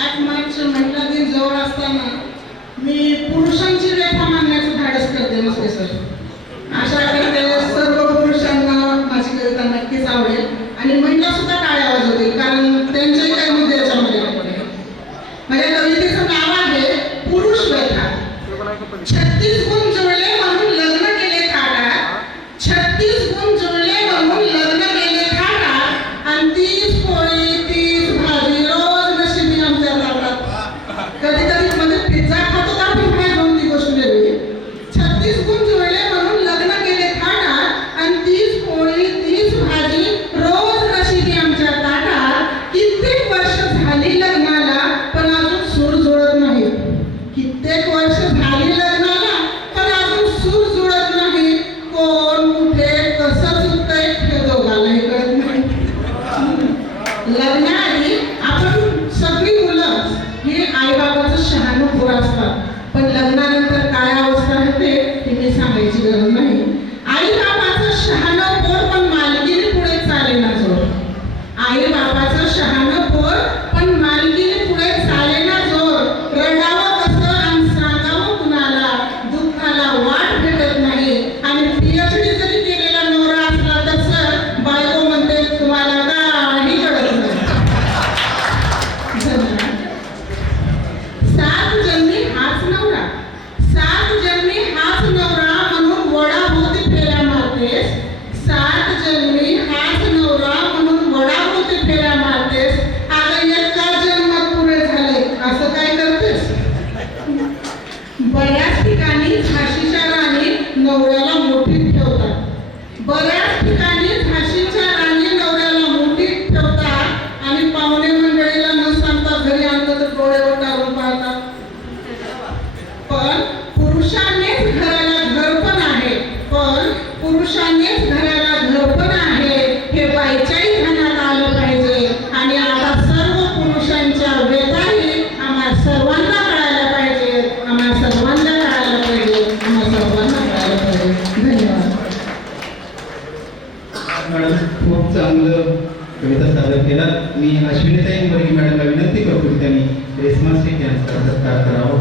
8 मार्च महिला दिन जवळ असताना मी पुरुषांची रेखा मांडण्याचं धाडस करते नसते सर. आशा करते सर्व पुरुषांना माझी कविता नक्कीच आवडेल आणि महिला सुद्धा टाळ्या वाजवतील, कारण त्यांच्याही काही मुद्दे याच्यामध्ये आहे. माझ्या कवितेचं नाव आहे पुरुष व्यथा. 36 गुण जुळले म्हणून लग्न केले थाटात, 36 गुण जुळले म्हणून लग्न केले थाटात, आणि 30 पोळी 30 भाजी रोज नशिबी आमच्या ताटात. कधी कधी मध्ये पिझ्झा खातो का आपण काय दोन ती गोष्ट वेगळी. 36 गुण जुळले म्हणून लग्न केले थाटात, आणि 30 पोळी 30 भाजी रोज नशिबी आमच्या ताटात. कित्येक वर्ष झाली लग्नाला पण अजून सूर जुळत नाही. कित्येक वर्ष झाली लग्नाला पण अजून सूर जुळत नाही. कोण कुठे कसं चुकतंय हे दोघांनाही कळत नाही. लग्नाआधी आपण सगळी मुलं ही आईबाबाचं शहाणूक असतात, पण लग्नानंतर काय अवस्था होते हे मी सांगायची गरज नाही. आईबाबाचं शहाणं पोर पण मालकीने पुढे चालेना जोर. आईबाबाचं शहाणं पोर पण मालकीने पुढे चालेना जोर. रडावं कसं आणि सांगावं कुणाला, दुःखाला वाट भेटत नाही. आणि PhD जरी केलेला नवरा असला तसं बायको म्हणते तुम्हाला काही कळत नाही. सात जन्मी हाच नवरा, सात जन्मी हाच नवरा म्हणून वडाभोवती फेऱ्या मारतेस. 7 जन्मी हाच नवरा म्हणून वडाभोवती फेऱ्या मारतेस. आता एका जन्मात पुरे झाले असं काय करतेस. बऱ्याच ठिकाणी झाशीच्या राणी नवऱ्याला मोठीत ठेवतात. बऱ्याच ठिकाणी झाशीच्या राणी नवऱ्याला मोठीत ठेवतात आणि पाहुणे मंडळीला न सांगता घरी आणलं तर डोळे ओटारून पाहतात. पण पुरुषांनीच घराला घर पण आहे, पण पुरुषांनीच घराला घर पण आहे हे बाईच्याही ध्यानात आलं पाहिजे. आणि आता सर्व पुरुषांच्या व्यथाही आम्हा सर्वांना कळायला पाहिजे, आम्हा सर्वांना कळायला पाहिजे, आम्हा सर्वांना कळायला पाहिजे. धन्यवाद मॅडम. खूप चांगलं कविता सादर केला. मी अश्विनीताई मोरे मॅडमला विनंती करतो की त्यांनी क्रिसमस डे सत्कार करावा.